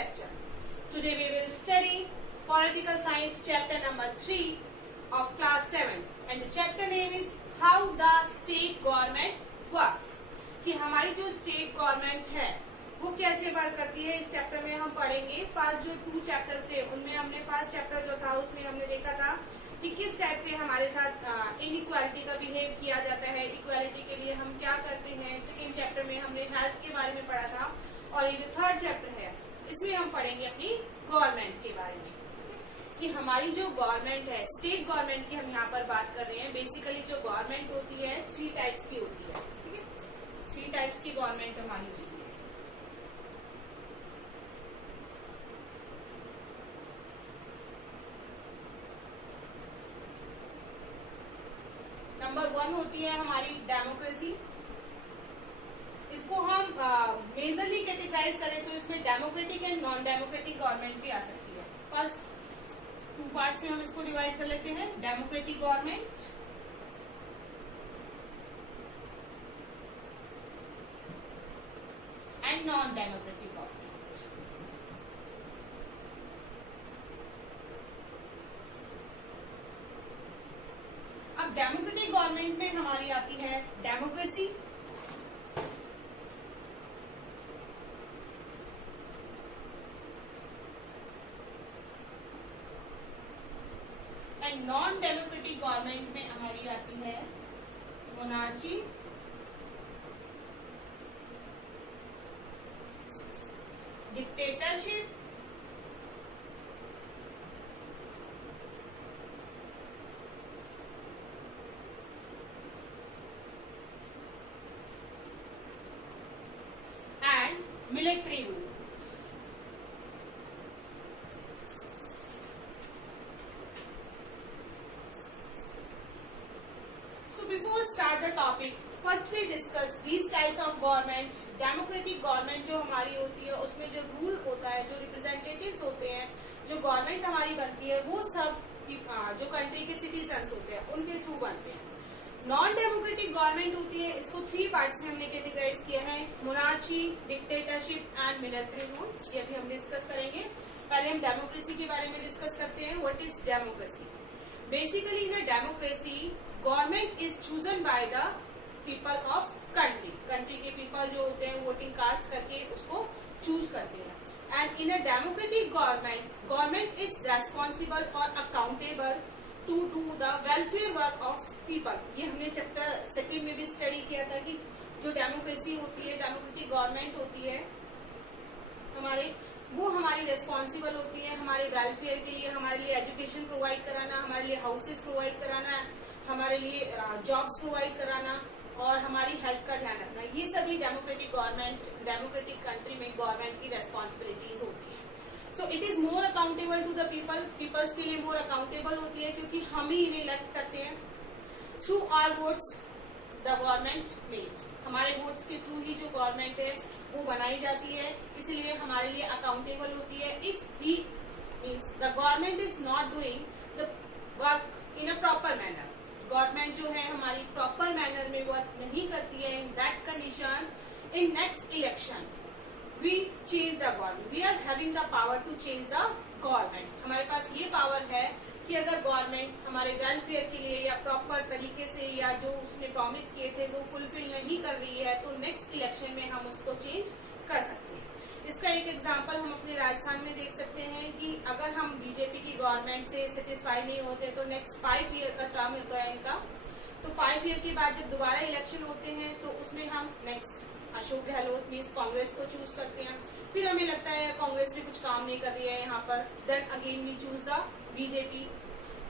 lecture. Today we will study Political Science chapter number 3 of class 7 and the chapter name is How the State Government Works. कि हमारी जो state government है वो कैसे work करती है, इस चैप्टर में हम पढ़ेंगे. फर्स्ट जो 2 चैप्टर्स थे उनमें हमने फर्स्ट चैप्टर जो था उसमें हमने देखा था कि किस टाइप से हमारे साथ इनइक्वालिटी का बिहेव किया जाता है, इक्वालिटी के लिए हम क्या करते हैं. सेकेंड चैप्टर में हमने हेल्थ के बारे में पढ़ा था और ये जो थर्ड चैप्टर है इसमें हम पढ़ेंगे अपनी गवर्नमेंट के बारे में कि हमारी जो गवर्नमेंट है, स्टेट गवर्नमेंट की हम यहाँ पर बात कर रहे हैं. बेसिकली जो गवर्नमेंट होती है 3 टाइप्स की होती है. ठीक है, 3 टाइप्स की गवर्नमेंट हमारी होती है. नंबर 1 होती है हमारी डेमोक्रेसी. इसको हम मेजरली कैटेगराइज करें तो इसमें democratic and non democratic government भी आ सकती है. फर्स्ट 2 पार्ट्स में हम इसको डिवाइड कर लेते हैं, democratic government and non democratic government. अब डेमोक्रेटिक गवर्नमेंट में हमारी आती है democracy, and non democratic government में हमारी आती है monarchy, dictatorship, and military rule. Before start the topic, first we discuss these types of government. Democratic government जो हमारी होती है उसमें जो रूल होता है, जो रिप्रेजेंटेटिव्स होते हैं, जो गवर्नमेंट हमारी बनती है वो सब जो कंट्री के सिटीजन्स होते हैं उनके थ्रू बनते हैं. नॉन डेमोक्रेटिक गवर्नमेंट होती है, इसको 3 पार्ट्स में हमने कैटेगराइज किया है, monarchy, dictatorship and military rule. ये अभी हम डिस्कस करेंगे. पहले हम डेमोक्रेसी के बारे में डिस्कस करते हैं. What is democracy? Basically in a democracy government is chosen by the people of country. Country के पीपल जो होते हैं वोटिंग कास्ट करके उसको चूज करते हैं. And in a democratic government is responsible और accountable to do the welfare work of people. ये हमने चैप्टर 2 में भी स्टडी किया था कि जो डेमोक्रेसी होती है, डेमोक्रेटिक गवर्नमेंट होती है हमारे, वो हमारी रेस्पॉन्सिबल होती है हमारे वेलफेयर के लिए, हमारे लिए एजुकेशन प्रोवाइड कराना, हमारे लिए हाउसेस प्रोवाइड कराना, हमारे लिए जॉब्स प्रोवाइड कराना और हमारी हेल्थ का ध्यान रखना. ये सभी डेमोक्रेटिक गवर्नमेंट, डेमोक्रेटिक कंट्री में गवर्नमेंट की रेस्पॉन्सिबिलिटीज होती हैं. So it is more accountable to the people. Peoples के लिए मोर अकाउंटेबल होती है क्योंकि हम ही इन्हें इलेक्ट करते हैं. Through our votes the government made. हमारे वोट्स के थ्रू ही जो गवर्नमेंट है वो बनाई जाती है, इसलिए हमारे लिए अकाउंटेबल होती है. If he means the government is not doing the work in a proper manner, government जो है हमारी प्रॉपर मैनर में वर्क नहीं करती है, in that condition in next election we change the government. We are having the power to change the government. हमारे पास ये पावर है कि अगर गवर्नमेंट हमारे वेलफेयर के लिए या प्रॉपर तरीके से या जो उसने प्रॉमिस किए थे वो फुलफिल नहीं कर रही है तो नेक्स्ट इलेक्शन में हम उसको चेंज कर सकते हैं. इसका एक एग्जांपल हम अपने राजस्थान में देख सकते हैं कि अगर हम बीजेपी की गवर्नमेंट से सेटिस्फाई नहीं होते तो नेक्स्ट 5 ईयर का टर्म होता है इनका, तो 5 ईयर के बाद जब दोबारा इलेक्शन होते हैं तो उसमें हम नेक्स्ट अशोक गहलोत मीन्स कांग्रेस को चूज करते हैं. फिर हमें लगता है कांग्रेस भी कुछ काम नहीं कर रही है यहाँ पर, then again we choose the BJP.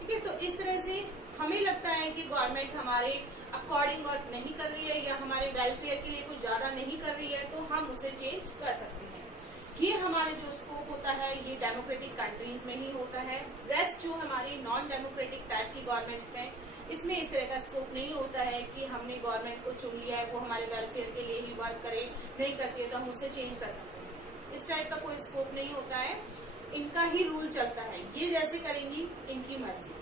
ठीक है, तो इस तरह से हमें लगता है कि गवर्नमेंट हमारे अकॉर्डिंग वर्क नहीं कर रही है या हमारे वेलफेयर के लिए कुछ ज्यादा नहीं कर रही है तो हम उसे चेंज कर सकते हैं. ये हमारे जो स्कोप होता है ये डेमोक्रेटिक कंट्रीज में ही होता है. रेस्ट जो हमारी नॉन डेमोक्रेटिक टाइप की गवर्नमेंट है इसमें इस तरह का स्कोप नहीं होता है कि हमने गवर्नमेंट को चुन लिया है वो हमारे वेलफेयर के लिए ही वर्क करे, नहीं करती है तो हम उसे चेंज कर सकते हैं. इस टाइप का कोई स्कोप नहीं होता है, इनका ही रूल चलता है. ये जैसे करेंगी इनकी मर्जी.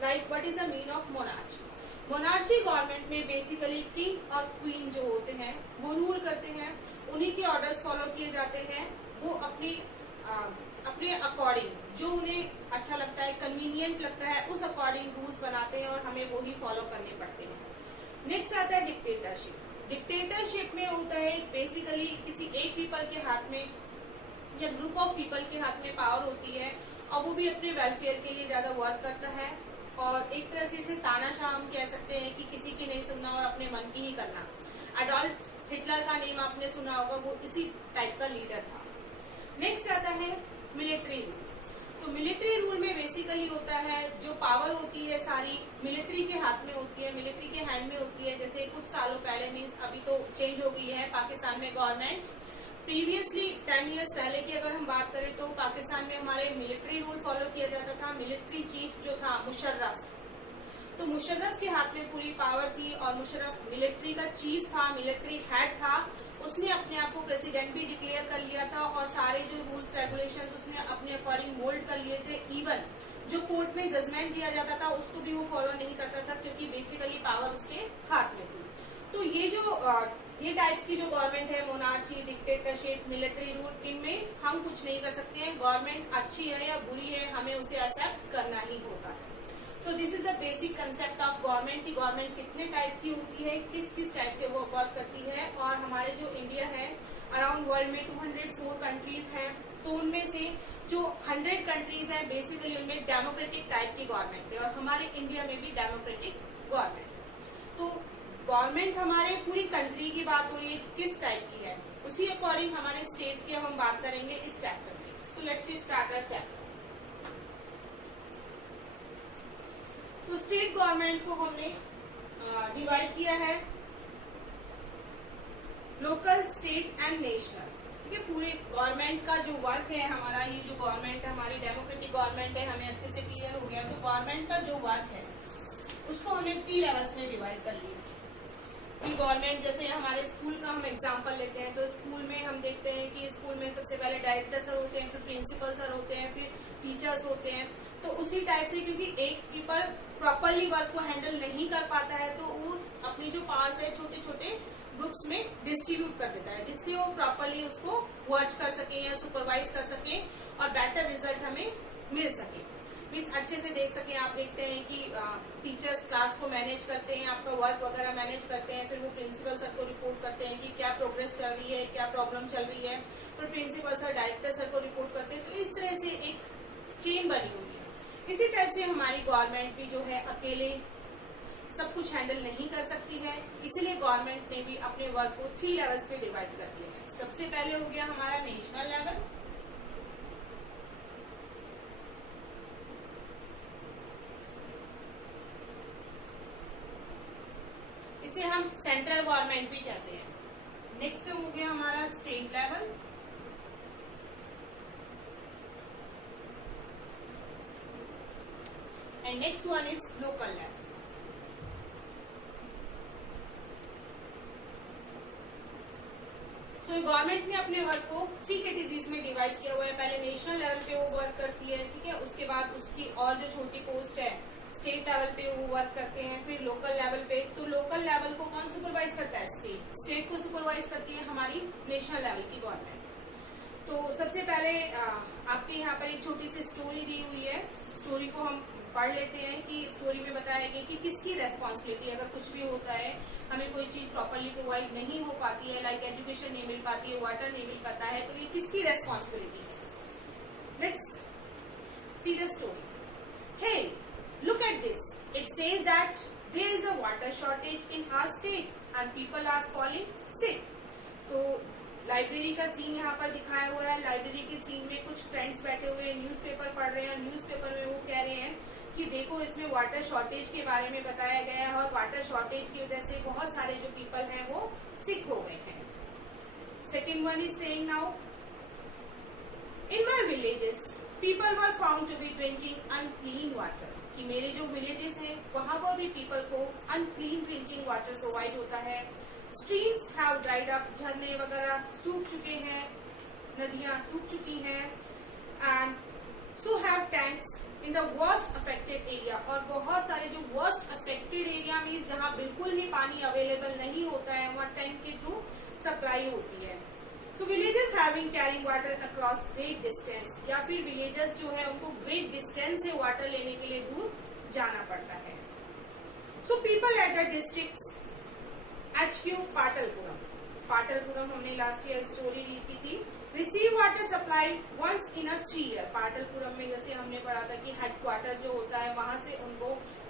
Right, what is the mean of monarchy? Monarchy government में बेसिकली किंग और क्वीन जो होते हैं वो रूल करते हैं, उन्हीं के ऑर्डर्स फॉलो किए जाते हैं. वो अपनी अपने अकॉर्डिंग जो उन्हें अच्छा लगता है, कन्वीनियंट लगता है, उस अकॉर्डिंग रूल्स बनाते हैं और हमें वो ही फॉलो करने पड़ते हैं। नेक्स्ट आता है डिक्टेटरशिप। डिक्टेटरशिप में होता है बेसिकली किसी एक पीपल के हाथ में या ग्रुप ऑफ पीपल के हाथ में पावर होती है और वो भी अपने वेलफेयर के लिए ज्यादा वर्क करता है और एक तरह से इसे तानाशाह हम कह सकते हैं कि किसी की नहीं सुनना और अपने मन की ही करना। एडोल्फ हिटलर का नेम आपने सुना होगा, वो इसी टाइप का लीडर था। नेक्स्ट आता है मिलिट्री रूल। तो मिलिट्री रूल में बेसिकली होता है जो पावर होती है सारी मिलिट्री के हाथ में होती है, मिलिट्री के हैंड में होती है। जैसे कुछ सालों पहले, मीन्स अभी तो चेंज हो गई है पाकिस्तान में गवर्नमेंट। प्रीवियसली 10 इयर्स पहले की अगर हम बात करें तो पाकिस्तान में हमारे मिलिट्री रूल फॉलो किया जाता था। मिलिट्री चीफ जो था मुशर्रफ, तो मुशर्रफ के हाथ में पूरी पावर थी और मुशर्रफ मिलिट्री का चीफ था, मिलिट्री हेड था। उसने अपने आप को प्रेसिडेंट भी डिक्लेयर कर लिया था और सारे जो रूल्स रेगुलेशंस उसने अपने अकॉर्डिंग मोल्ड कर लिए थे। इवन जो कोर्ट में जजमेंट दिया जाता था उसको भी वो फॉलो नहीं करता था क्योंकि बेसिकली पावर उसके हाथ में थी। तो ये टाइप्स की जो गवर्नमेंट है, मोनार्ची, डिक्टेटरशिप, मिलिट्री रूल, इनमें हम कुछ नहीं कर सकते हैं। गवर्नमेंट अच्छी है या बुरी है, हमें उसे एक्सेप्ट करना ही होगा। So this is the basic concept of government की गवर्नमेंट कितने टाइप की होती है, किस किस टाइप से वो वर्क करती है। और हमारे जो इंडिया है, अराउंड वर्ल्ड में 204 कंट्रीज हैं, तो उनमें से जो 100 कंट्रीज हैं बेसिकली उनमें डेमोक्रेटिक टाइप की गवर्नमेंट है और हमारे इंडिया में भी डेमोक्रेटिक गवर्नमेंट। तो गवर्नमेंट हमारे पूरी कंट्री की बात हो रही है किस टाइप की है, उसी अकॉर्डिंग हमारे स्टेट की हम बात करेंगे इस चैप्टर में। So let's we start our chapter. तो स्टेट गवर्नमेंट को हमने डिवाइड किया है लोकल, स्टेट एंड नेशनल। ठीक है, पूरे गवर्नमेंट का जो वर्क है हमारा, ये जो गवर्नमेंट है हमारी डेमोक्रेटिक गवर्नमेंट है, हमें अच्छे से क्लियर हो गया। तो गवर्नमेंट का जो वर्क है उसको हमने 3 लेवल्स में डिवाइड कर लिया। गवर्नमेंट जैसे हमारे स्कूल का हम एग्जांपल लेते हैं तो स्कूल में हम देखते हैं कि स्कूल में सबसे पहले डायरेक्टर सर होते हैं, फिर प्रिंसिपल सर होते हैं, फिर टीचर्स होते हैं। तो उसी टाइप से क्योंकि एक पीपल प्रॉपरली वर्क को हैंडल नहीं कर पाता है तो वो अपनी जो पावर्स है छोटे छोटे ग्रुप्स में डिस्ट्रीब्यूट कर देता है जिससे वो प्रॉपरली उसको वॉच कर सके या सुपरवाइज कर सके और बेटर रिजल्ट हमें मिल सके, मीन्स अच्छे से देख सके। आप देखते हैं कि टीचर्स क्लास को मैनेज करते हैं, आपका वर्क वगैरह मैनेज करते हैं, फिर वो प्रिंसिपल सर को रिपोर्ट करते हैं कि क्या प्रोग्रेस चल रही है, क्या प्रॉब्लम चल रही है, फिर प्रिंसिपल सर डायरेक्टर सर को रिपोर्ट करते हैं। तो इस तरह से एक चेन बनी हुई है। इसी टाइप से हमारी गवर्नमेंट भी जो है अकेले सब कुछ हैंडल नहीं कर सकती है, इसीलिए गवर्नमेंट ने भी अपने वर्क को 3 लेवल्स पे डिवाइड कर दिया है। सबसे पहले हो गया हमारा नेशनल लेवल, इसे हम सेंट्रल गवर्नमेंट भी कहते हैं। नेक्स्ट हो गया हमारा state level, and next one is local level. So government ने अपने वर्क को 3 कैटेगरीज में डिवाइड किया हुआ है। पहले नेशनल लेवल पे वो वर्क करती है, ठीक है, उसके बाद उसकी और जो छोटी पोस्ट है स्टेट लेवल पे वो वर्क करते हैं, फिर लोकल लेवल पे। तो लोकल लेवल को कौन सुपरवाइज करता है? स्टेट को सुपरवाइज करती है हमारी नेशनल लेवल की गवर्नमेंट। तो सबसे पहले आपके यहाँ पर एक छोटी सी स्टोरी दी हुई है, स्टोरी को हम पढ़ लेते हैं कि स्टोरी में बताया गया कि किसकी रेस्पॉन्सिबिलिटी, अगर कुछ भी होता है, हमें कोई चीज प्रॉपरली प्रोवाइड नहीं हो पाती है, लाइक एजुकेशन नहीं मिल पाती है, वाटर नहीं मिल पाता है, तो ये किसकी रेस्पॉन्सिबिलिटी है? Let's see the story. Hey, look at this. It says that there is a water shortage in our state and people are falling sick. तो लाइब्रेरी का सीन यहाँ पर दिखाया हुआ है। लाइब्रेरी के सीन में कुछ फ्रेंड्स बैठे हुए हैं, न्यूज़पेपर पढ़ रहे हैं। न्यूज़पेपर में वो कह रहे हैं कि देखो इसमें वाटर शॉर्टेज के बारे में बताया गया है और वाटर शॉर्टेज की वजह से बहुत सारे जो पीपल हैं वो सिक हो गए हैं। Second one is saying now, in my villages people were found to be drinking unclean water. कि मेरे जो विलेजेस हैं वहां पर भी पीपल को अनक्लीन ड्रिंकिंग वाटर प्रोवाइड होता है। स्ट्रीम्स हैव ड्राइड अप, झरने वगैरह सूख चुके हैं, नदियां सूख चुकी हैं। And so have tanks in the worst affected area, और बहुत सारे जो वर्स्ट अफेक्टेड एरिया मीन्स जहां बिल्कुल भी पानी अवेलेबल नहीं होता है वहां टैंक के थ्रू सप्लाई होती है। So villages having carrying water across great distance, या फिर विलेजेस जो है उनको ग्रेट डिस्टेंस से वाटर लेने के लिए दूर जाना पड़ता है। So people at the district HQ Patalpuram, Patalpuram हमने लास्ट ईयर स्टोरी की थी, receive water supply once in a 3 year. Patalpuram में जैसे हमने पढ़ा था कि हेडक्वार्टर जो होता है वहां से उनको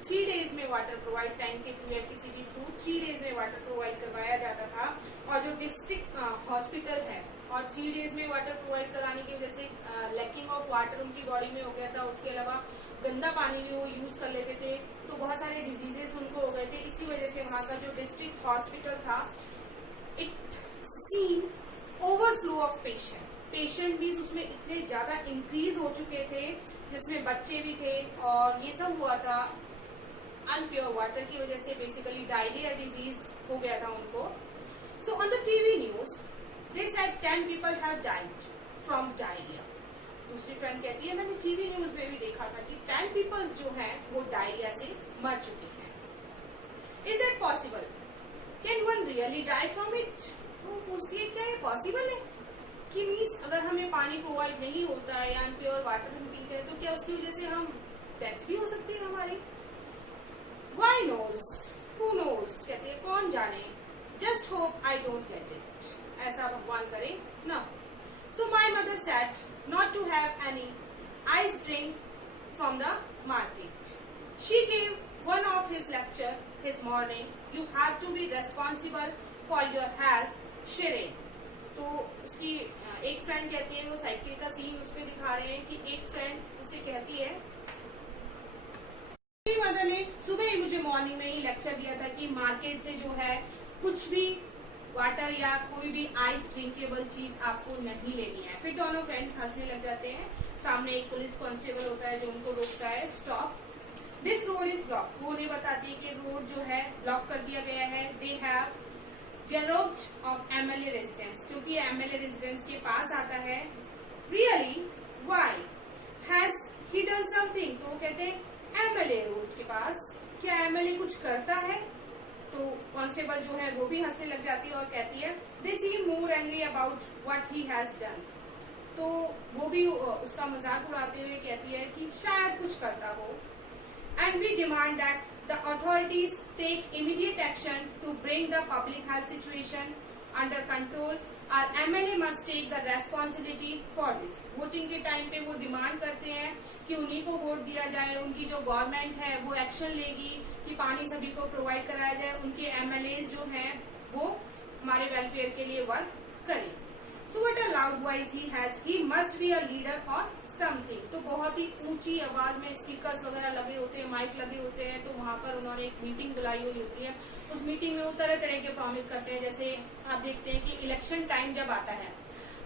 3 डेज में वाटर प्रोवाइड, टैंक के थ्रू या किसी भी थ्रू 3 डेज में वाटर प्रोवाइड करवाया जाता था। और जो डिस्ट्रिक्ट हॉस्पिटल है और 3 डेज में वाटर प्रोवाइड कराने की वजह से लैकिंग ऑफ वाटर उनकी बॉडी में हो गया था। उसके अलावा गंदा पानी भी वो यूज कर लेते थे, तो बहुत सारे डिजीजेस उनको हो गए थे। इसी वजह से वहां का जो डिस्ट्रिक्ट हॉस्पिटल था, it seen overflow of patient भी उसमें इतने ज्यादा इंक्रीज हो चुके थे, जिसमें बच्चे भी थे, और ये सब हुआ था अनप्योर वाटर की वजह से। बेसिकली डायरिया डिजीज हो गया था उनको। So on the TV news they said 10 people have died from diarrhoea. दूसरी फ्रेंड कहती है मैंने टीवी न्यूज में भी देखा था कि 10 पीपल्स जो हैं वो डायरिया से मर चुके हैं। Is that possible? Can one really die from it? वो पूछती है क्या ये पॉसिबल है कि मीन्स अगर हमें पानी प्रोवाइड नहीं होता है या अनप्योर वाटर हम पीते हैं तो क्या उसकी वजह से हम डेथ भी हो सकती है हमारी? Why knows? Who knows? कहते हैं कौन जाने। Just hope I don't get it. ऐसा भगवान करे ना। So my mother said not to have any ice drink from the market. She gave one of his lecture his morning. You have to be responsible for your health, Shireen. तो उसकी एक friend कहती है, वो cycle का scene उस पर दिखा रहे हैं कि एक फ्रेंड उसे कहती है मेरी मदर ने सुबह ही मुझे मॉर्निंग में ही लेक्चर दिया था कि मार्केट से जो है कुछ भी वाटर या कोई भी आइस ड्रिंकेबल चीज आपको नहीं लेनी है। फिर दोनों फ्रेंड्स हंसने लग जाते हैं। सामने एक पुलिस कांस्टेबल होता है जो उनको रोकता है, stop this road is block. वो उन्हें बताती है कि रोड जो है ब्लॉक कर दिया गया है। They have garages of MLA residence, क्योंकि MLA रेजिडेंस के पास आता है। Really why has he done something? तो वो कहते हैं MLA रोड के पास, क्या MLA कुछ करता है? तो कांस्टेबल जो है वो भी हंसने लग जाती है और कहती है they seem more angry about what he has done. तो वो भी उसका मजाक उड़ाते हुए कहती है कि शायद कुछ करता हो। And we demand that the authorities take immediate action to bring the public health situation under control. और MLA must take the responsibility for this. Voting के टाइम पे वो डिमांड करते हैं कि उन्हीं को वोट दिया जाए, उनकी जो गवर्नमेंट है वो एक्शन लेगी कि पानी सभी को प्रोवाइड कराया जाए, उनके MLAs जो हैं वो हमारे वेलफेयर के लिए वर्क करें। So what a loud voice he has, he must be a leader और समथिंग। तो बहुत ही ऊंची आवाज में स्पीकर्स वगैरह लगे होते हैं, माइक लगे होते हैं। तो वहां पर उन्होंने एक मीटिंग बुलाई हुई होती है। उस मीटिंग में वो तरह तरह के प्रॉमिस करते हैं। जैसे आप देखते हैं कि इलेक्शन टाइम जब आता है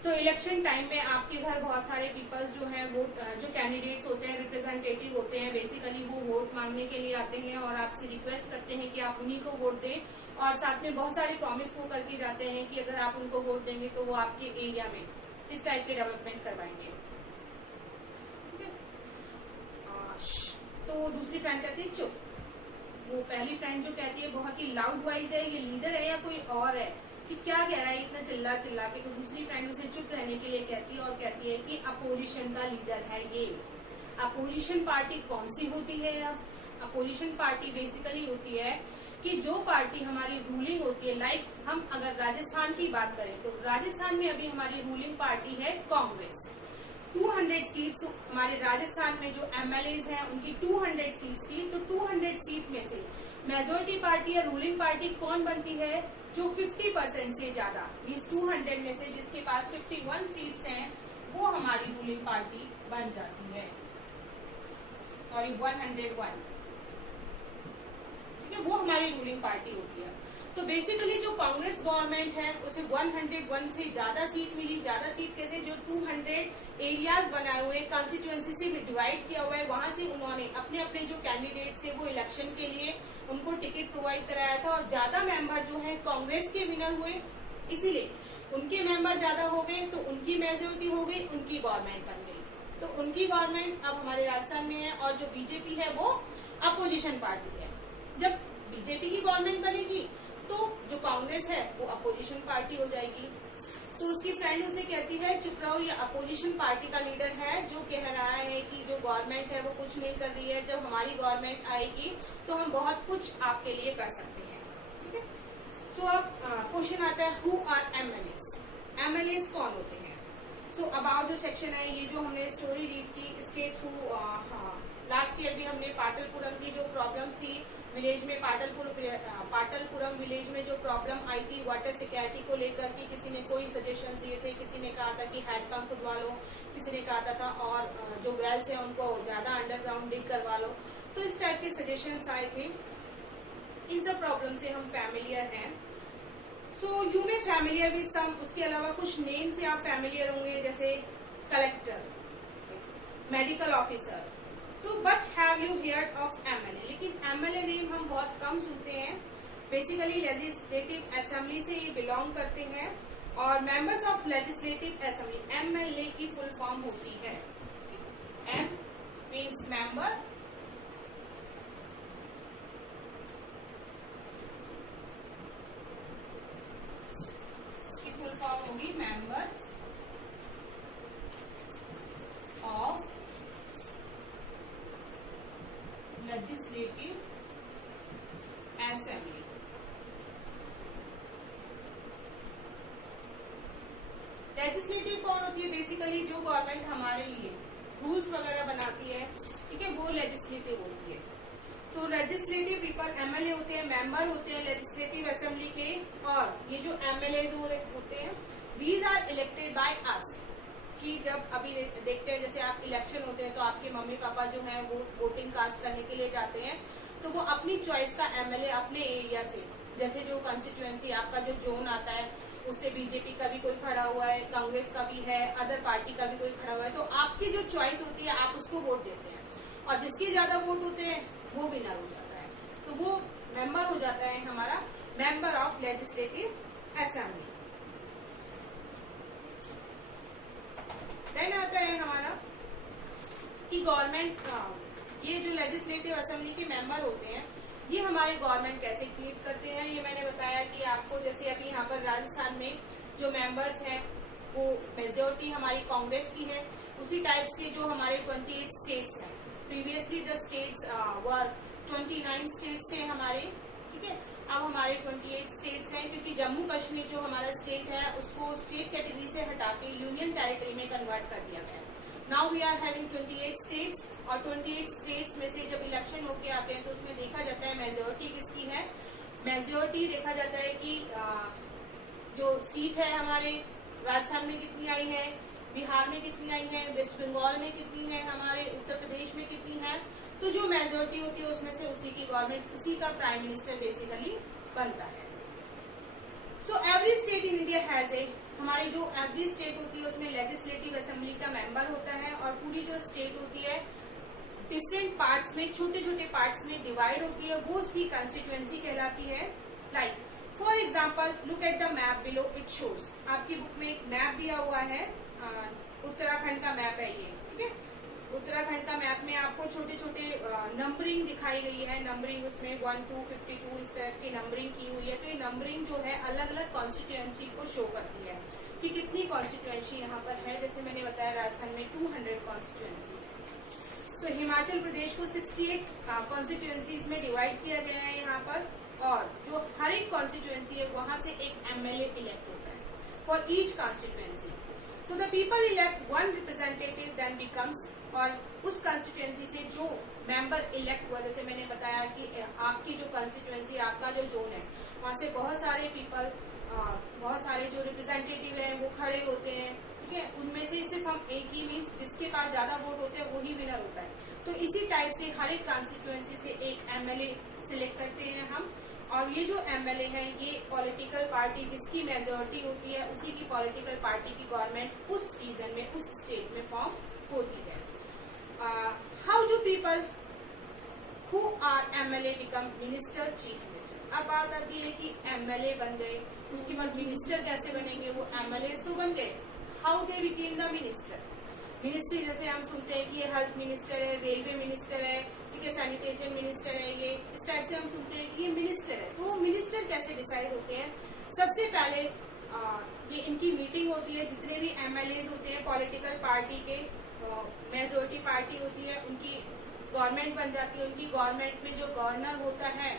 तो इलेक्शन टाइम में आपके घर बहुत सारे पीपल्स जो हैं वो जो कैंडिडेट्स होते हैं, रिप्रेजेंटेटिव होते हैं, बेसिकली वो वोट मांगने के लिए आते हैं और आपसे रिक्वेस्ट करते हैं कि आप उन्हीं को वोट दें। और साथ में बहुत सारे प्रॉमिस वो करके जाते हैं कि अगर आप उनको वोट देंगे तो वो आपके एरिया में इस टाइप के डेवलपमेंट करवाएंगे। तो दूसरी फ्रेंड कहती है चुप। वो पहली फ्रेंड जो कहती है बहुत ही लाउड वॉइस है, ये लीडर है या कोई और है कि क्या कह रहा है इतना चिल्ला चिल्ला के। तो दूसरी फ्रेंड उसे चुप रहने के लिए कहती है और कहती है कि अपोजिशन का लीडर है ये। अपोजिशन पार्टी कौन सी होती है? अपोजिशन पार्टी बेसिकली होती है कि जो पार्टी हमारी रूलिंग होती है, लाइक हम अगर राजस्थान की बात करें तो राजस्थान में अभी हमारी रूलिंग पार्टी है कांग्रेस। 200 सीट्स हमारे राजस्थान में जो MLAs हैं उनकी 200 सीट्स थी। तो 200 सीट में से मेजोरिटी पार्टी या रूलिंग पार्टी कौन बनती है? जो 50% से ज्यादा, मीन्स 200 में से जिसके पास 51 सीट्स हैं वो हमारी रूलिंग पार्टी बन जाती है। सॉरी 101, ठीक है, वो हमारी रूलिंग पार्टी होती है। तो बेसिकली जो कांग्रेस गवर्नमेंट है उसे 101 से ज्यादा सीट मिली। ज्यादा सीट कैसे? जो 200 एरियाज बनाए हुए कंस्टिट्यूएंसी से डिवाइड किया हुआ है, वहां से उन्होंने अपने अपने जो कैंडिडेट थे वो इलेक्शन के लिए उनको टिकट प्रोवाइड कराया था। और ज्यादा मेंबर जो है कांग्रेस के विनर हुए, इसीलिए उनके मेंबर ज्यादा हो गए तो उनकी मेजोरिटी हो गई, उनकी गवर्नमेंट बन गई। तो उनकी गवर्नमेंट अब हमारे राजस्थान में है और जो बीजेपी है वो अपोजिशन पार्टी है। जब बीजेपी की गवर्नमेंट बनेगी तो जो कांग्रेस है वो अपोजिशन पार्टी हो जाएगी। तो उसकी फ्रेंड उसे कहती है चुप रहो, ये अपोजिशन पार्टी का लीडर है जो कह रहा है कि जो गवर्नमेंट है वो कुछ नहीं कर रही है, जब हमारी गवर्नमेंट आएगी तो हम बहुत कुछ आपके लिए कर सकते हैं। ठीक है, सो अब क्वेश्चन आता है हु आर एमएलएस, एमएलएस कौन होते हैं। सो अबाउट जो सेक्शन है, ये जो हमने स्टोरी रीड की इसके थ्रू, लास्ट ईयर भी हमने पाटलपुरम की जो प्रॉब्लम्स थी विलेज में, पाटलपुरम विलेज में जो प्रॉब्लम आई थी वाटर सिक्योरिटी को लेकर के, किसी ने कोई सजेशंस दिए थे, किसी ने कहा था कि हैंडपंप खुदवा लो, किसी ने कहा था और जो वेल्स है उनको ज्यादा अंडरग्राउंड डिग करवा लो। तो इस टाइप के सजेशंस आए थे। इन सब प्रॉब्लम से हम फैमिलियर हैं। So you may familiar with some, उसके अलावा कुछ नेम से आप फैमिलियर होंगे, जैसे collector, medical officer. So but have you heard of MLA, लेकिन एमएलए नेम हम बहुत कम सुनते हैं। बेसिकली लेजिस्लेटिव असेंबली से ये बिलोंग करते हैं और members of legislative assembly, MLA की फुल फॉर्म होती है, एम मीन्स मेंबर, इसकी फुल फॉर्म होगी members of legislative assembly. Legislative कौन होती है? बेसिकली जो गवर्नमेंट हमारे लिए रूल्स वगैरह बनाती है, ठीक है, वो लेजिस्लेटिव होती है। तो लेजिस्लेटिव पीपल एमएलए होते हैं, मेंबर होते हैं लेजिस्लेटिव असेंबली के, और ये जो एमएलए होते हैं these are elected by us, कि जब अभी देखते हैं जैसे आप इलेक्शन होते हैं तो आपके मम्मी पापा जो है वो वोटिंग कास्ट करने के लिए जाते हैं, तो वो अपनी चॉइस का एमएलए अपने एरिया से, जैसे जो कंस्टिट्यूएंसी आपका जो जोन आता है उससे बीजेपी का भी कोई खड़ा हुआ है, कांग्रेस का भी है, अदर पार्टी का भी कोई खड़ा हुआ है, तो आपकी जो चॉइस होती है आप उसको वोट देते हैं, और जिसके ज्यादा वोट होते हैं वो विनर हो जाता है, तो वो मेंबर हो जाता है हमारा member of legislative assembly. Then आता है हमारा कि गवर्नमेंट, ये जो लेजिस्लेटिव असेंबली के मेंबर होते हैं ये हमारे गवर्नमेंट कैसे ट्रीट करते हैं, ये मैंने बताया कि आपको जैसे अभी यहाँ पर राजस्थान में जो मेंबर्स हैं वो मेजोरिटी हमारी कांग्रेस की है, उसी टाइप से जो हमारे 28 स्टेट्स हैं, previously the states were 29 states थे हमारे, ठीक है, अब हमारे 28 स्टेट्स हैं, क्योंकि जम्मू कश्मीर जो हमारा स्टेट है उसको स्टेट कैटेगरी से हटा के यूनियन टेरिटरी में कन्वर्ट कर दिया गया। Now we are having 28 states, और 28 स्टेट्स में से जब इलेक्शन होके आते हैं तो उसमें देखा जाता है मेजोरिटी किसकी है। मेजोरिटी देखा जाता है कि जो सीट है हमारे राजस्थान में कितनी आई है, बिहार में कितनी आई है, वेस्ट बंगाल में कितनी है, हमारे उत्तर प्रदेश में कितनी है, तो जो मेजोरिटी होती है उसमें से उसी की गवर्नमेंट, उसी का प्राइम मिनिस्टर बेसिकली बनता है। So every state in India has a, हमारी जो एवरी स्टेट होती है उसमें लेजिस्लेटिव असेंबली का मेंबर होता है, और पूरी जो स्टेट होती है डिफरेंट पार्ट्स में, छोटे छोटे पार्ट्स में डिवाइड होती है, वो उसकी कंस्टिट्यूएंसी कहलाती है। Like for example look at the map below, it shows, आपकी बुक में एक मैप दिया हुआ है, उत्तराखंड का मैप है ये, ठीक है, उत्तराखंड का मैप में आपको छोटे छोटे नंबरिंग दिखाई गई है, नंबरिंग उसमें 1 to 52 इस तरह की नंबरिंग की हुई है। तो ये नंबरिंग जो है अलग अलग कॉन्स्टिट्यूएंसी को शो करती है कि कितनी कॉन्स्टिट्यूएंसी यहाँ पर है। जैसे मैंने बताया राजस्थान में 200 कॉन्स्टिट्यूएंसीज है, तो हिमाचल प्रदेश को 68 कॉन्स्टिट्यूएंसीज में डिवाइड किया गया है यहाँ पर, और जो हर एक कॉन्स्टिट्यूएंसी है वहां से एक एमएलए इलेक्ट होता है for each constituency. So the people elect one representative then becomes, और उस कंस्टिट्यूएंसी से जो मेंबर इलेक्ट हुआ, जैसे मैंने बताया कि आपकी जो कंस्टिट्यूएंसी, आपका जो जोन है, वहां से बहुत सारे पीपल, बहुत सारे जो रिप्रेजेंटेटिव हैं वो खड़े होते हैं, ठीक है, उनमें से सिर्फ हम एक ही मीन्स जिसके पास ज्यादा वोट होते हैं वही विनर होता है। तो इसी टाइप से हर एक कंस्टिट्यूएंसी से एक एमएलए सिलेक्ट करते हैं हम, और ये जो एमएलए है ये पॉलिटिकल पार्टी जिसकी मेजोरिटी होती है उसी की पॉलिटिकल पार्टी की गवर्नमेंट उस रीजन में, उस स्टेट में फॉर्म होती है। How do people who are MLA become minister, chief minister. अब बात आती है कि एमएलए बन गए, उसके बाद मिनिस्टर कैसे बनेंगे, वो एमएलए तो बन गए, how they became the minister. Ministry जैसे हम सुनते हैं कि ये हेल्थ मिनिस्टर है, रेलवे मिनिस्टर है, ठीक है, सैनिटेशन मिनिस्टर है, ये इस टाइप से हम सुनते हैं कि ये मिनिस्टर है। तो वो मिनिस्टर कैसे डिसाइड होते हैं? सबसे पहले ये इनकी मीटिंग होती है, जितने भी एमएलए होते हैं पॉलिटिकल पार्टी के, मेजोरिटी पार्टी होती है, उनकी गवर्नमेंट बन जाती है। उनकी गवर्नमेंट में जो गवर्नर होता है,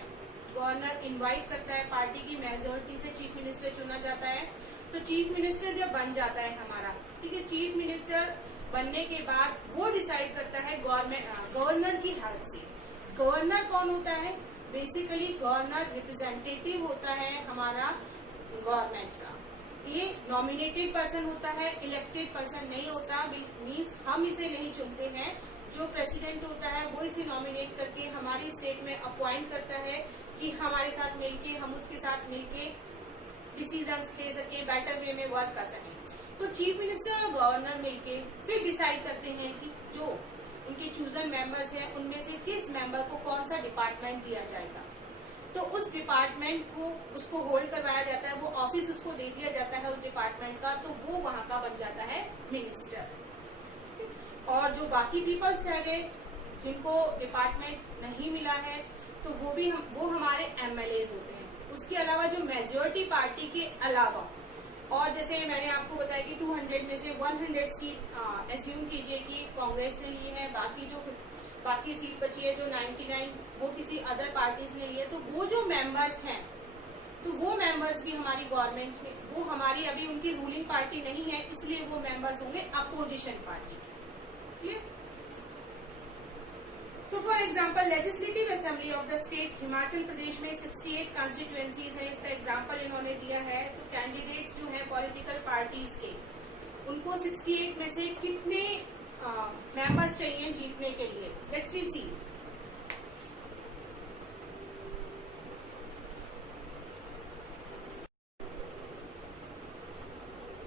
गवर्नर इनवाइट करता है, पार्टी की मेजोरिटी से चीफ मिनिस्टर चुना जाता है। तो चीफ मिनिस्टर जब बन जाता है हमारा, ठीक है, चीफ मिनिस्टर बनने के बाद वो डिसाइड करता है गवर्नर की हेल्प से। गवर्नर कौन होता है? बेसिकली गवर्नर रिप्रेजेंटेटिव होता है हमारा गवर्नमेंट का। ये नॉमिनेटेड पर्सन होता है, इलेक्टेड पर्सन नहीं होता। मीन्स हम इसे नहीं चुनते हैं, जो प्रेसिडेंट होता है वो इसे नॉमिनेट करके हमारी स्टेट में अपॉइंट करता है कि हमारे साथ मिलके, हम उसके साथ मिलके डिसीजंस ले सके, बेटर वे में वर्क कर सके। तो चीफ मिनिस्टर और गवर्नर मिलके फिर डिसाइड करते हैं कि जो उनके चूजन मेंबर्स हैं उनमें से किस मेंबर को कौन सा डिपार्टमेंट दिया जाएगा। तो उस डिपार्टमेंट को उसको होल्ड करवाया जाता है, वो ऑफिस उसको दे दिया जाता है उस डिपार्टमेंट का, तो वो वहां का बन जाता है मिनिस्टर। और जो बाकी पीपल्स रह गए जिनको डिपार्टमेंट नहीं मिला है, तो वो हमारे एमएलए होते हैं। उसके अलावा जो मेजोरिटी पार्टी के अलावा, और जैसे मैंने आपको बताया कि 200 में से 100 सीट एज्यूम कीजिए कि कांग्रेस ने ली है, बाकी सीट बची है जो 99 वो किसी अदर पार्टीज ने ली है। तो वो जो मेंबर्स हैं, तो वो मेंबर्स भी हमारी गवर्नमेंट में, वो हमारी अभी उनकी रूलिंग पार्टी नहीं है, इसलिए वो मेंबर्स होंगे opposition party. Clear? So for example legislative assembly of the state Himachal Pradesh में 68 कॉन्स्टिट्यूएंसीज है, इसका एग्जाम्पल इन्होंने दिया है। तो कैंडिडेट्स जो है पॉलिटिकल पार्टीज के, उनको 68 में से कितने मेंबर्स चाहिए जीतने के लिए? Let's we see.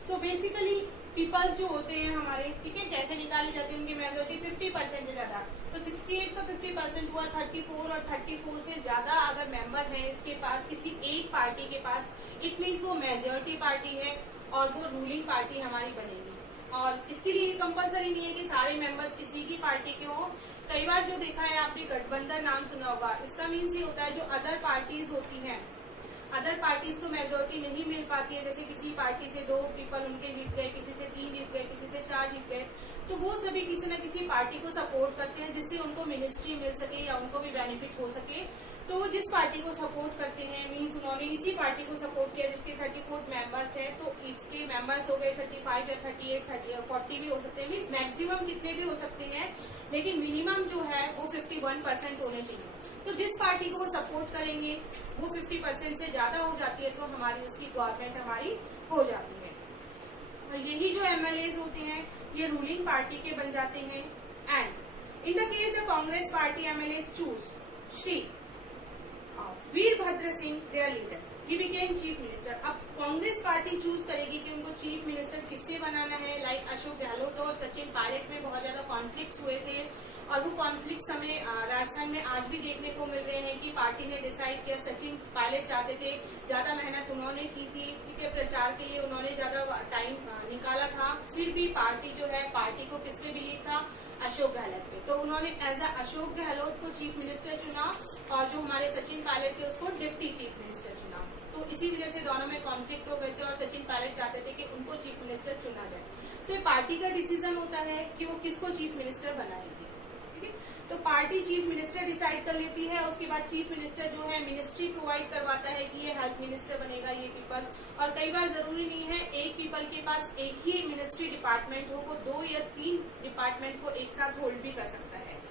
So basically peoples जो होते हैं हमारे, ठीक है, कैसे निकाली जाती है उनकी मेजोरिटी 50% से ज्यादा। तो 68 का 50% हुआ 34, और 34 से ज्यादा अगर मेंबर हैं इसके पास, किसी एक पार्टी के पास, इट मीन्स वो मेजोरिटी पार्टी है और वो रूलिंग पार्टी हमारी बनेगी। और इसके लिए कंपलसरी नहीं है कि सारे मेंबर्स किसी की पार्टी के हों। कई बार जो देखा है आपने, गठबंधन नाम सुना होगा, इसका मीन्स ये होता है जो अदर पार्टीज होती हैं, अदर पार्टीज को मेजोरिटी नहीं मिल पाती है, जैसे किसी पार्टी से 2 पीपल उनके जीत गए, किसी से 3 जीत गए, किसी से 4 जीत गए, तो वो सभी किसी न किसी पार्टी को सपोर्ट करते हैं जिससे उनको मिनिस्ट्री मिल सके या उनको भी बेनिफिट हो सके। तो वो जिस पार्टी को सपोर्ट करते हैं, मीन्स उन्होंने इसी पार्टी को सपोर्ट किया जिसके 34 मेंबर्स हैं, तो इसके मेंबर्स हो गए 35 या 38, 30 और 40 भी हो सकते हैं। मीन्स मैक्सिमम कितने भी हो सकते हैं, लेकिन मिनिमम जो है वो 51% होने चाहिए। तो जिस पार्टी को वो सपोर्ट करेंगे वो 50% से ज्यादा हो जाती है, तो हमारी उसकी गवर्नमेंट हमारी हो जाती है। और यही जो एमएलए होते हैं ये रूलिंग पार्टी के बन जाते हैं। And in the case the Congress party MLA choose Shri Virbhadra Singh there leader, he became chief minister. अब कांग्रेस पार्टी चूज करेगी कि उनको चीफ मिनिस्टर किससे बनाना है। लाइक अशोक गहलोत और सचिन पायलट में बहुत ज्यादा कॉन्फ्लिक्ट्स हुए थे, और वो कॉन्फ्लिक्ट्स हमें राजस्थान में आज भी देखने को मिल रहे हैं कि पार्टी ने डिसाइड किया, सचिन पायलट चाहते थे, ज्यादा मेहनत उन्होंने की थी, ठीक है, प्रचार के लिए उन्होंने ज्यादा टाइम निकाला था, फिर भी पार्टी जो है, पार्टी को किस पे बिलीव था? अशोक गहलोत पे। तो उन्होंने एज अ अशोक गहलोत को चीफ मिनिस्टर चुना, और जो हमारे सचिन पायलट थे उसको डिप्टी चीफ मिनिस्टर चुना। तो इसी वजह से दोनों में कॉन्फ्लिक्ट हो गए थे, और सचिन पायलट चाहते थे कि उनको चीफ मिनिस्टर चुना जाए। तो ये पार्टी का डिसीजन होता है कि वो किसको चीफ मिनिस्टर बनाएगी। तो पार्टी चीफ मिनिस्टर डिसाइड कर लेती है, उसके बाद चीफ मिनिस्टर जो है मिनिस्ट्री प्रोवाइड करवाता है कि ये हेल्थ मिनिस्टर बनेगा ये पीपल। और कई बार जरूरी नहीं है एक पीपल के पास एक ही मिनिस्ट्री डिपार्टमेंट हो, वो 2 या 3 डिपार्टमेंट को एक साथ होल्ड भी कर सकता है।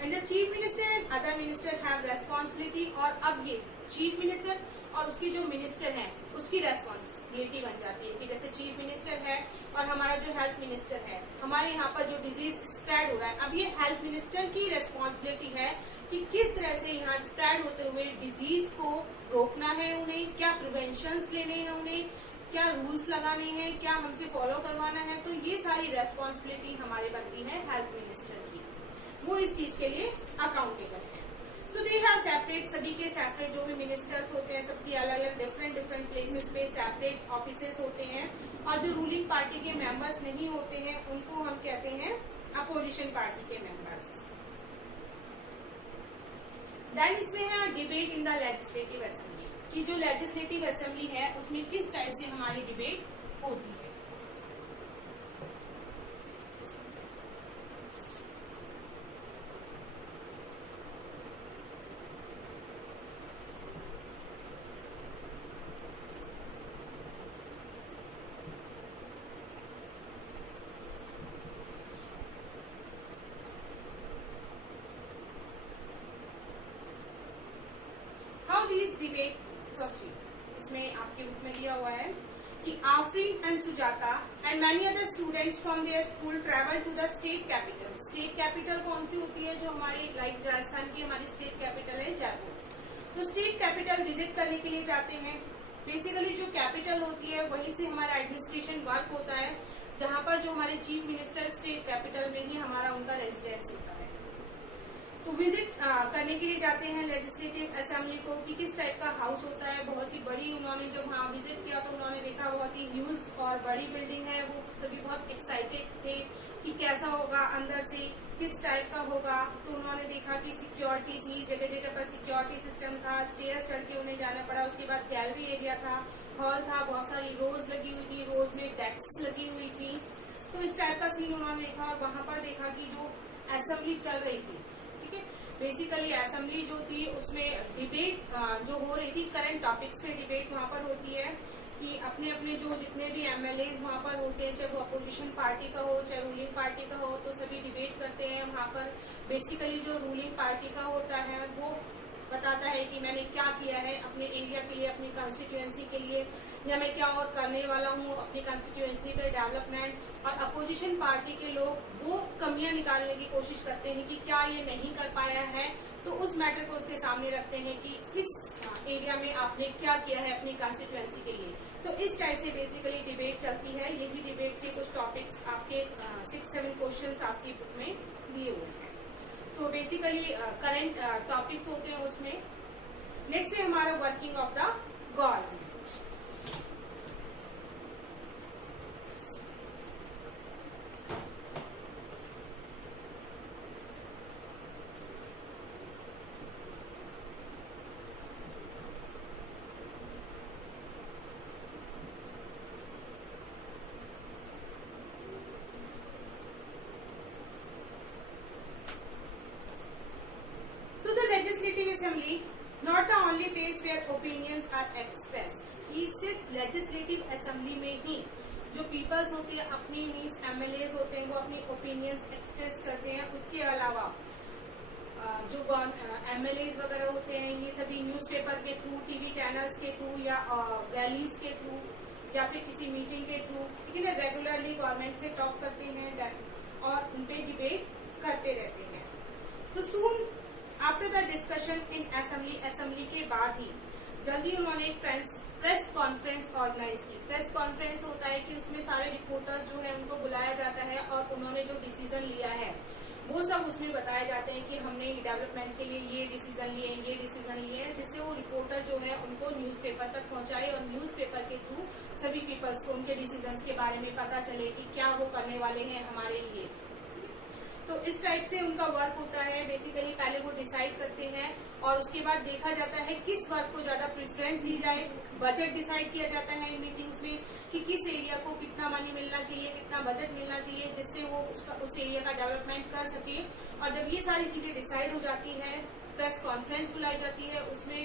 And the chief minister and other minister have responsibility. और अब ये चीफ मिनिस्टर और उसकी जो मिनिस्टर है उसकी रेस्पॉन्सिबिलिटी बन जाती है कि जैसे चीफ मिनिस्टर है और हमारा जो हेल्थ मिनिस्टर है, हमारे यहाँ पर जो डिजीज स्प्रेड हो रहा है, अब ये हेल्थ मिनिस्टर की रेस्पॉन्सिबिलिटी है कि किस तरह से यहाँ स्प्रेड होते हुए डिजीज को रोकना है, उन्हें क्या प्रिवेंशंस लेने हैं, उन्हें क्या रूल्स लगाने हैं, क्या हमसे फॉलो करवाना है। तो ये सारी रेस्पॉन्सिबिलिटी हमारे बनती है हेल्थ मिनिस्टर की, वो इस चीज के लिए अकाउंटेबल है। सो दे हैव सेपरेट, सभी के सेपरेट जो भी मिनिस्टर्स होते हैं सबकी अलग अलग डिफरेंट प्लेसेस पे सेपरेट ऑफिसेस होते हैं, और जो रूलिंग पार्टी के मेंबर्स नहीं होते हैं उनको हम कहते हैं अपोजिशन पार्टी के मेंबर्स। देन इसमें है debate in the legislative assembly. कि जो लेजिस्लेटिव असेंबली है उसमें किस टाइप से हमारी डिबेट होती है। डिबेट प्रोसीड, इसमें आपके बुक में दिया हुआ है कि Afreen and Sujata and many other students from their school travel to the state capital. State capital कौन सी होती है? जो हमारी लाइक राजस्थान की हमारी स्टेट कैपिटल है जयपुर। तो स्टेट कैपिटल विजिट करने के लिए जाते हैं। बेसिकली जो कैपिटल होती है वहीं से हमारा एडमिनिस्ट्रेशन वर्क होता है, जहाँ पर जो हमारे चीफ मिनिस्टर स्टेट कैपिटल में ही हमारा उनका रेजिडेंस होता है। तो विजिट करने के लिए जाते हैं लेजिस्लेटिव असेंबली को कि किस टाइप का हाउस होता है। बहुत ही बड़ी, उन्होंने जब वहाँ विजिट किया तो उन्होंने देखा बहुत ही ह्यूज और बड़ी बिल्डिंग है। वो सभी बहुत एक्साइटेड थे कि कैसा होगा, अंदर से किस टाइप का होगा। तो उन्होंने देखा कि सिक्योरिटी थी, जगह जगह पर सिक्योरिटी सिस्टम था, स्टेयर्स चढ़ के उन्हें जाना पड़ा। उसके बाद गैलरी एरिया था, हॉल था, बहुत सारी रोज लगी हुई थी, रोज में डेस्क लगी हुई थी। तो इस टाइप का सीन उन्होंने देखा और वहां पर देखा कि जो असेंबली चल रही थी, बेसिकली असेंबली जो थी उसमें डिबेट जो हो रही थी करंट टॉपिक्स पे डिबेट वहाँ पर होती है कि अपने अपने जो जितने भी एमएलए वहाँ पर होते हैं, चाहे वो अपोजिशन पार्टी का हो चाहे रूलिंग पार्टी का हो, तो सभी डिबेट करते हैं वहाँ पर। बेसिकली जो रूलिंग पार्टी का होता है वो बताता है कि मैंने क्या किया है अपने एरिया के लिए, अपनी कंस्टिट्यूएंसी के लिए, या मैं क्या और करने वाला हूँ अपनी कंस्टिट्यूएंसी पे डेवलपमेंट। और अपोजिशन पार्टी के लोग वो कमियां निकालने की कोशिश करते हैं कि क्या ये नहीं कर पाया है, तो उस मैटर को उसके सामने रखते हैं कि इस एरिया में आपने क्या किया है अपनी कंस्टिट्यूएंसी के लिए। तो इस टाइप से बेसिकली डिबेट चलती है। यही डिबेट के कुछ टॉपिक्स आपके 6-7 क्वेश्चंस आपकी बुक में दिए हुए हैं। तो बेसिकली करंट टॉपिक्स होते हैं उसमें। नेक्स्ट है हमारा working of the government. Assembly not the only place where opinions are expressed। कि सिर्फ लेजिस्लेटिव असेंबली में ही जो पीपल्स होते हैं, अपनी एमएलए होते हैं, वो अपनी ओपिनियंस एक्सप्रेस करते हैं। उसके अलावा जो एमएलए वगैरह होते हैं, ये सभी न्यूज़पेपर के थ्रू, टीवी चैनल्स के थ्रू, या रैलीज के थ्रू, या फिर किसी मीटिंग के थ्रू, ठीक है ना, रेगुलरली गवर्नमेंट से टॉक करते हैं और उन पे डिबेट करते रहते हैं। तो soon after the discussion in assembly के बाद ही जल्दी उन्होंने एक प्रेस कॉन्फ्रेंस ऑर्गेनाइज की। प्रेस कॉन्फ्रेंस होता है कि उसमें सारे रिपोर्टर्स जो है उनको बुलाया जाता है और उन्होंने जो डिसीजन लिया है वो सब उसमें बताए जाते हैं कि हमने डेवलपमेंट के लिए ये डिसीजन लिए हैं, जिससे वो रिपोर्टर जो है उनको न्यूज़पेपर तक पहुंचाए और न्यूज़पेपर के थ्रू सभी पीपल्स को उनके डिसीजन के बारे में पता चले कि क्या वो करने वाले हैं हमारे लिए। तो इस टाइप से उनका वर्क होता है। बेसिकली पहले वो डिसाइड करते हैं और उसके बाद देखा जाता है किस वर्क को ज्यादा प्रेफरेंस दी जाए। बजट डिसाइड किया जाता है इन मीटिंग्स में कि किस एरिया को कितना मनी मिलना चाहिए, कितना बजट मिलना चाहिए, जिससे वो उस एरिया का डेवलपमेंट कर सके। और जब ये सारी चीजें डिसाइड हो जाती है, प्रेस कॉन्फ्रेंस बुलाई जाती है, उसमें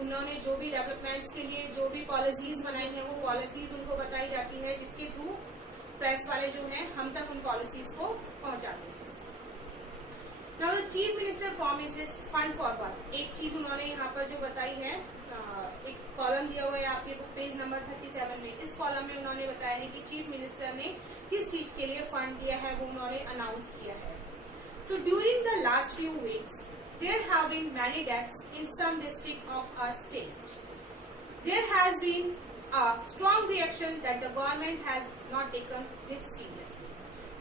उन्होंने जो भी डेवलपमेंट्स के लिए जो भी पॉलिसीज बनाई है वो पॉलिसीज उनको बताई जाती है, जिसके थ्रू प्रेस वाले जो है हम तक उन पॉलिसीज को पहुंचाते हैं। Now the Chief Minister promises fund for work। एक चीज उन्होंने यहाँ पर जो बताई है, एक कॉलम दिया हुआ है आपके पेज नंबर 37 में। इस कॉलम में उन्होंने बताया है कि चीफ मिनिस्टर ने किस चीज के लिए फंड दिया है, वो उन्होंने अनाउंस किया है। So during the last few weeks there have been many deaths in some district of our state। There has been a strong reaction that the government has not taken this seriously।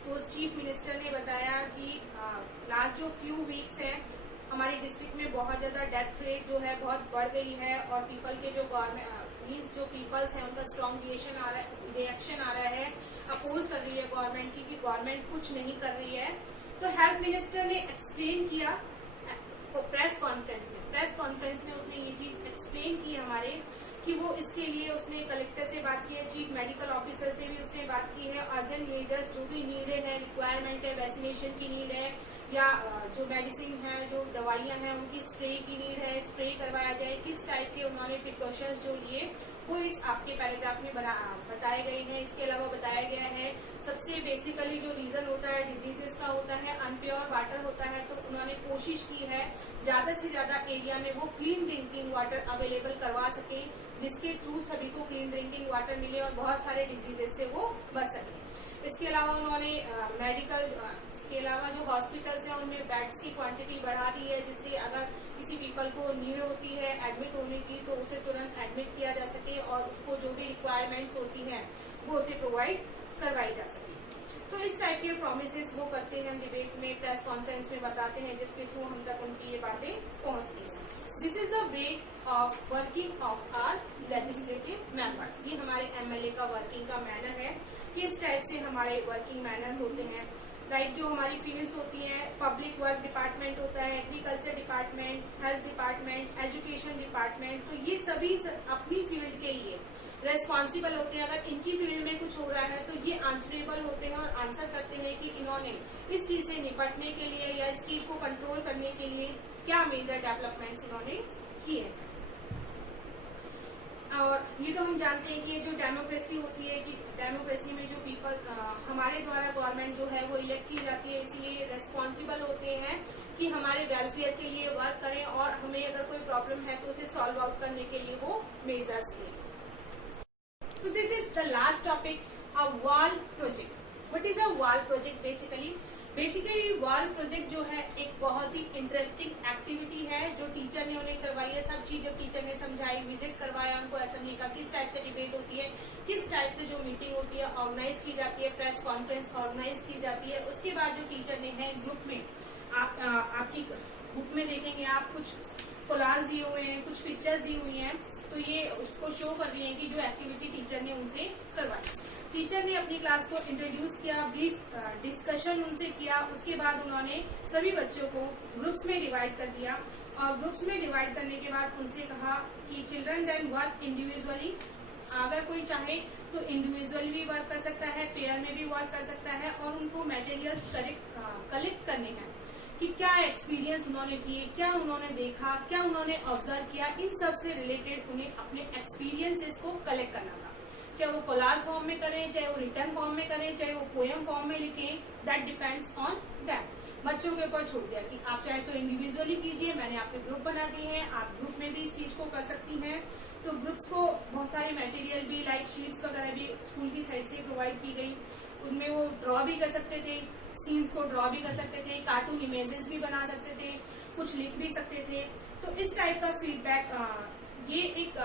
तो chief minister ने बताया कि last जो few weeks हैं हमारी district में बहुत ज्यादा डेथ रेट जो है बहुत बढ़ गई है और पीपल के जो गवर्नमेंट मीन्स जो पीपल्स हैं उनका स्ट्रॉन्ग रिएक्शन आ रहा है, अपोज कर रही है गवर्नमेंट की कि गवर्नमेंट कुछ नहीं कर रही है। तो हेल्थ मिनिस्टर ने एक्सप्लेन किया प्रेस कॉन्फ्रेंस में उसने ये चीज एक्सप्लेन की हमारे कि वो इसके लिए उसने कलेक्टर से बात की है, चीफ मेडिकल ऑफिसर से भी उसने बात की है। अर्जेंट मेजर्स जो भी नीडेड है, रिक्वायरमेंट है, वैक्सीनेशन की नीड है या जो मेडिसिन है, जो दवाइयां हैं उनकी स्प्रे की नीड है, स्प्रे करवाया जाए, किस टाइप के उन्होंने प्रिकॉशंस जो लिए वो इस आपके पैराग्राफ में बताए गए हैं। इसके अलावा बताया गया है सबसे बेसिकली जो रीजन होता है डिजीजेस का होता है, अनप्योर वाटर होता है, तो उन्होंने कोशिश की है ज्यादा से ज्यादा एरिया में वो क्लीन ड्रिंकिंग वाटर अवेलेबल करवा सके, जिसके थ्रू सभी को क्लीन ड्रिंकिंग वाटर मिले और बहुत सारे डिजीजेस से वो बच सके। इसके अलावा उन्होंने इसके अलावा जो हॉस्पिटल्स हैं उनमें बेड्स की क्वांटिटी बढ़ा दी है, जिससे अगर किसी पीपल को नीड होती है एडमिट होने की तो उसे तुरंत एडमिट किया जा सके और उसको जो भी रिक्वायरमेंट्स होती हैं वो उसे प्रोवाइड करवाई जा सके। तो इस टाइप के प्रोमिसेस वो करते हैं, डिबेट में, प्रेस कॉन्फ्रेंस में बताते हैं, जिसके थ्रू हम तक उनकी ये बातें पहुंचती हैं। This is the way of working of our legislative members. ये हमारे एमएलए का वर्किंग का मैनर है कि इस टाइप से हमारे वर्किंग मैनर्स होते हैं। लाइक जो हमारी फील्ड्स होती हैं, पब्लिक वर्क डिपार्टमेंट होता है, agriculture department, health department, education department, तो ये सभी अपनी फील्ड के लिए रेस्पॉन्सिबल होते हैं। अगर इनकी फील्ड में कुछ हो रहा है तो ये आंसरेबल होते हैं और आंसर करते हैं कि इन्होंने इस चीज से निपटने के लिए या इस चीज को कंट्रोल करने के लिए क्या मेजर डेवलपमेंट्स इन्होंने किए हैं। और ये तो हम जानते हैं कि ये जो डेमोक्रेसी होती है कि डेमोक्रेसी में जो पीपल हमारे द्वारा गवर्नमेंट जो है वो इलेक्ट की जाती है, इसीलिए रेस्पॉन्सिबल होते हैं कि हमारे वेलफेयर के लिए वर्क करें और हमें अगर कोई प्रॉब्लम है तो उसे सॉल्व आउट करने के लिए वो मेजर्स लें। So this is the last topic, a wall project. What is a wall project basically? Basically wall project जो है एक बहुत ही इंटरेस्टिंग एक्टिविटी है जो टीचर ने उन्हें करवाई है। सब चीज जब टीचर ने समझाई, विजिट करवाया उनको असेंबली का, किस टाइप से डिबेट होती है, किस टाइप से जो मीटिंग होती है ऑर्गेनाइज की जाती है, प्रेस कॉन्फ्रेंस ऑर्गेनाइज की जाती है। उसके बाद जो टीचर ने है ग्रुप में आपकी बुक में देखेंगे आप कुछ कोलाज दिए हुए हैं, कुछ पिक्चर्स दी हुई हैं, तो ये उसको शो कर रही है कि जो एक्टिविटी टीचर ने उनसे करवाई। टीचर ने अपनी क्लास को इंट्रोड्यूस किया, ब्रीफ डिस्कशन उनसे किया, उसके बाद उन्होंने सभी बच्चों को ग्रुप्स में डिवाइड कर दिया और ग्रुप्स में डिवाइड करने के बाद उनसे कहा कि चिल्ड्रन देन वर्क इंडिविजुअली। अगर कोई चाहे तो इंडिविजुअली भी वर्क कर सकता है, पेयर में भी वर्क कर सकता है और उनको मटेरियल्स कलेक्ट करने हैं कि क्या एक्सपीरियंस उन्होंने किए, क्या उन्होंने देखा, क्या उन्होंने ऑब्जर्व किया, इन सब से रिलेटेड उन्हें अपने एक्सपीरियंसेस को कलेक्ट करना था। चाहे वो कोलाज फॉर्म में करें, चाहे वो रिटर्न फॉर्म में करें, चाहे वो पोएम फॉर्म में लिखें, दैट डिपेंड्स ऑन दैट। बच्चों के ऊपर छोड़ दिया कि आप चाहे तो इंडिविजुअली कीजिए, मैंने आपके ग्रुप बना दिए हैं, आप ग्रुप में भी इस चीज को कर सकती हैं। तो ग्रुप्स को बहुत सारे मटेरियल भी लाइक शीट्स वगैरह भी स्कूल की साइड से प्रोवाइड की गई, उनमें वो ड्रॉ भी कर सकते थे, सीन्स को ड्रॉ भी कर सकते थे, कार्टून इमेजेस भी बना सकते थे, कुछ लिख भी सकते थे। तो इस टाइप का फीडबैक ये एक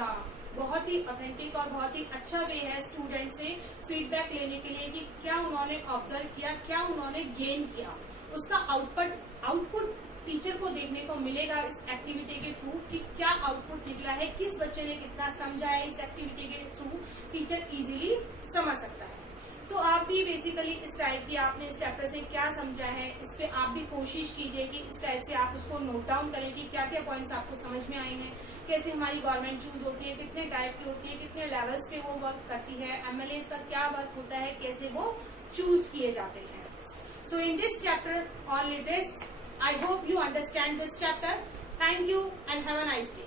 बहुत ही ऑथेंटिक और बहुत ही अच्छा वे है स्टूडेंट से फीडबैक लेने के लिए कि क्या उन्होंने ऑब्जर्व किया, क्या उन्होंने गेन किया, उसका आउटपुट टीचर को देखने को मिलेगा इस एक्टिविटी के थ्रू कि क्या आउटपुट निकला है, किस बच्चे ने कितना समझा है। इस एक्टिविटी के थ्रू टीचर इजीली समझ सकता है। तो आप भी बेसिकली इस टाइप की आपने इस चैप्टर से क्या समझा है, इस पे आप भी कोशिश कीजिए कि इस टाइप से आप उसको नोट डाउन करें कि क्या क्या पॉइंट्स आपको समझ में आए हैं, कैसे हमारी गवर्नमेंट चूज होती है, कितने टाइप की होती है, कितने लेवल्स पे वो वर्क करती है, एमएलए का क्या वर्क होता है, कैसे वो चूज किए जाते हैं। So in this chapter only this, I hope you understand this chapter. Thank you and have a nice day.